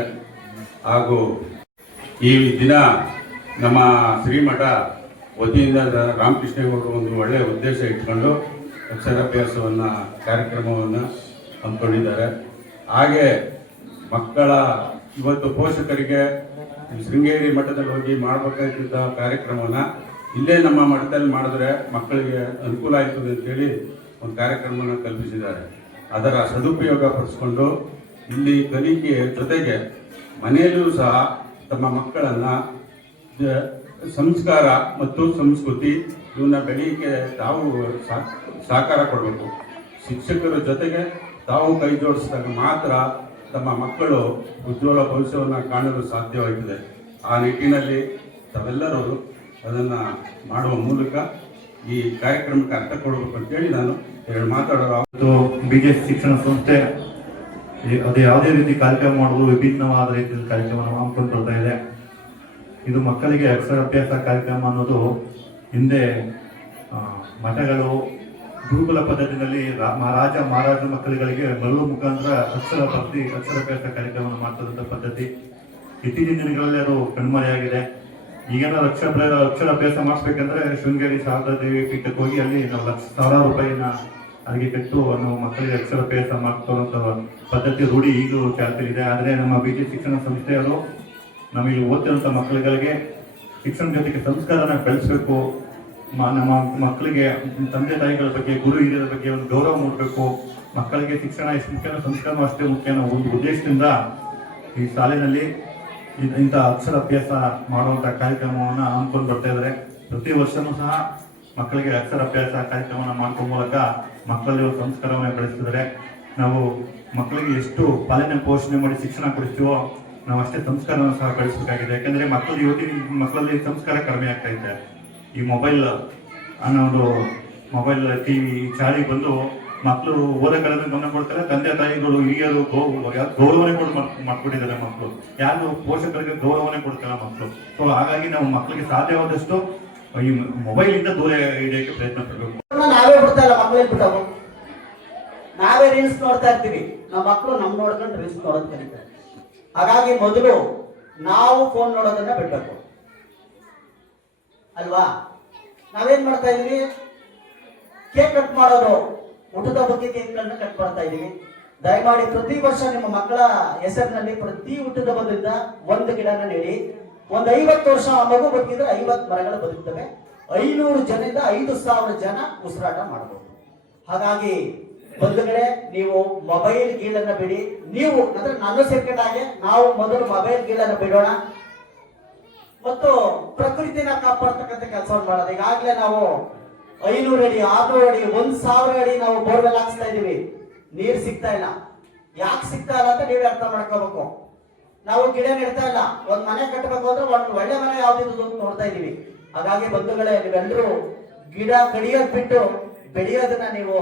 ಹಾಗೂ ಈ ದಿನ ನಮ್ಮ ಶ್ರೀಮಠ ವತಿಯಿಂದ ರಾಮಕೃಷ್ಣೇಗೌಡರು ಒಂದು ಒಳ್ಳೆಯ ಉದ್ದೇಶ ಇಟ್ಕೊಂಡು ಅಕ್ಷರಾಭ್ಯಾಸವನ್ನ ಕಾರ್ಯಕ್ರಮವನ್ನು ಹಮ್ಮಿಕೊಂಡಿದ್ದಾರೆ. ಹಾಗೆ ಮಕ್ಕಳ ಇವತ್ತು ಪೋಷಕರಿಗೆ ಶೃಂಗೇರಿ ಮಠದಲ್ಲಿ ಹೋಗಿ ಮಾಡಬೇಕಾಗಿದ್ದ ಕಾರ್ಯಕ್ರಮನ ಇಲ್ಲೇ ನಮ್ಮ ಮಠದಲ್ಲಿ ಮಾಡಿದ್ರೆ ಮಕ್ಕಳಿಗೆ ಅನುಕೂಲ ಆಯ್ತದೆ ಅಂತೇಳಿ ಒಂದು ಕಾರ್ಯಕ್ರಮನ ಕಲ್ಪಿಸಿದ್ದಾರೆ. ಅದರ ಸದುಪಯೋಗ ಪಡಿಸ್ಕೊಂಡು ಇಲ್ಲಿ ಕಲಿಕೆಯ ಜೊತೆಗೆ ಮನೆಯಲ್ಲೂ ಸಹ ತಮ್ಮ ಮಕ್ಕಳನ್ನ ಸಂಸ್ಕಾರ ಮತ್ತು ಸಂಸ್ಕೃತಿ ಇವನ್ನ ಬೆಳೀಲಿಕ್ಕೆ ತಾವು ಸಹಕಾರ ಕೊಡಬೇಕು. ಶಿಕ್ಷಕರ ಜೊತೆಗೆ ತಾವು ಕೈ ಜೋಡಿಸಿದಾಗ ಮಾತ್ರ ತಮ್ಮ ಮಕ್ಕಳು ಉಜ್ವಲ ಭವಿಷ್ಯವನ್ನು ಕಾಣಲು ಸಾಧ್ಯವಾಗುತ್ತದೆ. ಆ ನಿಟ್ಟಿನಲ್ಲಿ ತಾವೆಲ್ಲರೂ ಅದನ್ನು ಮಾಡುವ ಮೂಲಕ ಈ ಕಾರ್ಯಕ್ರಮಕ್ಕೆ ಅರ್ಥ ಕೊಡಬೇಕು ಅಂತೇಳಿ ನಾನು ಎರಡು ಮಾತಾಡೋದು. ಬಿಜೆಪಿ ಶಿಕ್ಷಣ ಸಂಸ್ಥೆ ಅದು ಯಾವುದೇ ರೀತಿ ಕಾರ್ಯಕ್ರಮ ಮಾಡೋದು ವಿಭಿನ್ನವಾದ ರೀತಿಯಲ್ಲಿ ಕಾರ್ಯಕ್ರಮವನ್ನು ಹಮ್ಮಿಕೊಂಡು ಬರ್ತಾ ಇದೆ. ಇದು ಮಕ್ಕಳಿಗೆ ಅಕ್ಷರಾಭ್ಯಾಸ ಕಾರ್ಯಕ್ರಮ ಅನ್ನೋದು ಹಿಂದೆ ಮಠಗಳು ಗುರುಕುಲ ಪದ್ಧತಿಯಲ್ಲಿ ರಾಜ ಮಹಾರಾಜ ಮಕ್ಕಳುಗಳಿಗೆ ಮರಳು ಮುಖಾಂತರ ಅಕ್ಷರಾಭ್ಯಾಸ ಕಾರ್ಯಕ್ರಮವನ್ನು ಮಾಡ್ತಕ್ಕಂಥ ಪದ್ಧತಿ ಇತ್ತೀಚಿನ ದಿನಗಳಲ್ಲಿ ಅದು ಕಣ್ಮರೆಯಾಗಿದೆ. ಈಗೇನಾದ್ರು ಅಕ್ಷರಾಭ್ಯಾಸ ಮಾಡಿಸ್ಬೇಕಂದ್ರೆ ಶೃಂಗೇರಿ ಶಾರದಾ ದೇವಿ ಪೀಠಕ್ಕೆ ಹೋಗಿ ಅಲ್ಲಿ ನಾವು ಸಾವಿರಾರು ರೂಪಾಯಿನ ಅಲ್ಲಿಗೆ ಕಟ್ಟು ನಾವು ಮಕ್ಕಳಿಗೆ ಅಕ್ಷರಾಭ್ಯಾಸ ಮಾಡ್ಕೊಳ್ಳುವಂಥ ಪದ್ಧತಿ ರೂಢಿ ಈಗಲೂ ಚಾಲ್ತಿಯಿದೆ. ಆದರೆ ನಮ್ಮ ಬಿಜೆಪಿ ಶಿಕ್ಷಣ ಸಂಸ್ಥೆಯವರು ನಮಗೆ ಓದ್ತಿರುವಂಥ ಮಕ್ಕಳುಗಳಿಗೆ ಶಿಕ್ಷಣ ಜೊತೆಗೆ ಸಂಸ್ಕಾರನ ಬೆಳೆಸಬೇಕು. ನಮ್ಮ ಮಕ್ಕಳಿಗೆ ತಂದೆ ತಾಯಿಗಳ ಬಗ್ಗೆ, ಗುರು ಹಿರಿಯರ ಬಗ್ಗೆ ಒಂದು ಗೌರವ ಮೂಡಬೇಕು. ಮಕ್ಕಳಿಗೆ ಶಿಕ್ಷಣ ಎಷ್ಟು ಮುಖ್ಯನೋ ಸಂಸ್ಕಾರವೂ ಅಷ್ಟೇ ಮುಖ್ಯ ಅನ್ನೋ ಒಂದು ಉದ್ದೇಶದಿಂದ ಈ ಶಾಲೆಯಲ್ಲಿ ಇಂಥ ಅಕ್ಷರಾಭ್ಯಾಸ ಮಾಡುವಂಥ ಕಾರ್ಯಕ್ರಮವನ್ನು ಹಮ್ಮಿಕೊಂಡು ಬರ್ತಾ ಇದ್ದಾರೆ. ಪ್ರತಿ ವರ್ಷವೂ ಸಹ ಮಕ್ಕಳಿಗೆ ಅಕ್ಷರಾಭ್ಯಾಸ ಕಾರ್ಯಕ್ರಮವನ್ನು ಮಾಡ್ಕೊಳ್ಳೋ ಮೂಲಕ ಮಕ್ಕಳಲ್ಲಿ ಸಂಸ್ಕಾರವನ್ನು ಬೆಳೆಸ್ತಿದ್ದಾರೆ. ನಾವು ಮಕ್ಕಳಿಗೆ ಎಷ್ಟು ಪಾಲನೆ ಪೋಷಣೆ ಮಾಡಿ ಶಿಕ್ಷಣ ಕೊಡಿಸ್ತೀವೋ ನಾವು ಅಷ್ಟೇ ಸಂಸ್ಕಾರವನ್ನು ಸಹ ಬೆಳೆಸಬೇಕಾಗಿದೆ. ಯಾಕಂದರೆ ಮಕ್ಕಳು ಇವತ್ತಿನ ಮಕ್ಕಳಲ್ಲಿ ಸಂಸ್ಕಾರ ಕಡಿಮೆ ಆಗ್ತಾ ಇದೆ. ಈ ಮೊಬೈಲ್ ಅನ್ನೋ ಒಂದು ಮೊಬೈಲ್ ಟಿವಿ ಚಾಳಿ ಬಂದು ಮಕ್ಕಳು ಓದ ಕಡೆ ಗಮನ ಕೊಡ್ತಾರೆ. ತಂದೆ ತಾಯಿಗಳು ಹಿರಿಯರು ಗೌರವನೆ ಮಾಡ್ಕೊಂಡಿದ್ದಾರೆ. ಮಕ್ಕಳು ಯಾರು ಪೋಷಕರಿಗೆ ಗೌರವನೆ ಕೊಡ್ತಾರೆ ಮಕ್ಕಳು. ಸೊ ಹಾಗಾಗಿ ನಾವು ಮಕ್ಕಳಿಗೆ ಸಾಧ್ಯವಾದಷ್ಟು ಈ ಮೊಬೈಲ್ ಇಂದ ದೂರ ಇಡೋಕೆ ಪ್ರಯತ್ನ ಪಡಬೇಕು. ನಾವೇ ಬಿಡ್ತಾ ಇಲ್ಲ, ಮಕ್ಕಳೇ ಬಿಟ್ಟವು. ನಾವೇ ರೀಲ್ಸ್ ನೋಡ್ತಾ ಇರ್ತೀವಿ, ನಮ್ಮ ಮಕ್ಕಳು ನಮ್ ನೋಡ್ಕೊಂಡು ರೀಲ್ಸ್ ನೋಡೋದು ಕಲಿತಾರೆ. ಹಾಗಾಗಿ ಮೊದಲು ನಾವು ಫೋನ್ ನೋಡೋದನ್ನ ಬಿಡ್ಬೇಕು ಅಲ್ವಾ? ನಾವೇನ್ ಮಾಡ್ತಾ ಇದೀವಿ, ಕೇಕ್ ಕಟ್ ಮಾಡೋದು, ಊಟದ ಬಗ್ಗೆ ಕೇಕ್ಗಳನ್ನ ಕಟ್ ಮಾಡ್ತಾ ಇದೀವಿ. ದಯಮಾಡಿ ಪ್ರತಿ ವರ್ಷ ನಿಮ್ಮ ಮಕ್ಕಳ ಹೆಸರಿನಲ್ಲಿ ಪ್ರತಿ ಊಟದ ಬದಲಿಂದ ಒಂದು ಗಿಡನ ನೆಡಿ. ಒಂದು 50 ವರ್ಷ ಆ ಮಗು ಬದುಕಿದ್ರೆ 50 ಮರಗಳು ಬದುಕ್ತವೆ. 500 ಜನರಿಂದ 5,000 ಜನ ಉಸಿರಾಟ ಮಾಡಬಹುದು. ಹಾಗಾಗಿ ಬಂಧುಗಳೇ, ನೀವು ಮೊಬೈಲ್ ಗೀಳನ್ನ ಬಿಡಿ. ನೀವು ಅಂದ್ರೆ ನಾನು ಸೇರ್ಕೊಂಡಾಗೆ ನಾವು ಮೊದಲು ಮೊಬೈಲ್ ಗೀಳನ್ನ ಬಿಡೋಣ ಮತ್ತು ಪ್ರಕೃತಿನ ಕಾಪಾಡ್ತಕ್ಕಂಥ ಕೆಲಸವನ್ನು ಮಾಡೋದು. ಈಗಾಗಲೇ ನಾವು 500 ಅಡಿ 600 ಅಡಿ 1000 ಅಡಿ ನಾವು ಬೋರ್ವೆಲ್ ಹಾಕ್ಸ್ತಾ ಇದೀವಿ, ನೀರ್ ಸಿಗ್ತಾ ಇಲ್ಲ. ಯಾಕೆ ಸಿಗ್ತಾ ಇಲ್ಲ ಅಂತ ನೀವೇ ಅರ್ಥ ಮಾಡ್ಕೋಬೇಕು. ನಾವು ಗಿಡ ನೆಡ್ತಾ ಇಲ್ಲ, ಒಂದ್ ಮನೆ ಕಟ್ಟಬೇಕು ಅಂದ್ರೆ ಒಂದು ಒಳ್ಳೆ ಮನೆ ಯಾವ್ದಿದ್ದು ನೋಡ್ತಾ ಇದೀವಿ. ಹಾಗಾಗಿ ಬಂಧುಗಳೇ, ನೀವೆಲ್ಲರೂ ಗಿಡ ಕಡಿಯೋದ್ ಬಿಟ್ಟು ಬೆಳೆಯೋದನ್ನ ನೀವು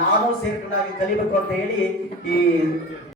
ನಾನು ಸೇರ್ಕೊಂಡಾಗಿ ಕಲಿಬೇಕು ಅಂತ ಹೇಳಿ ಈ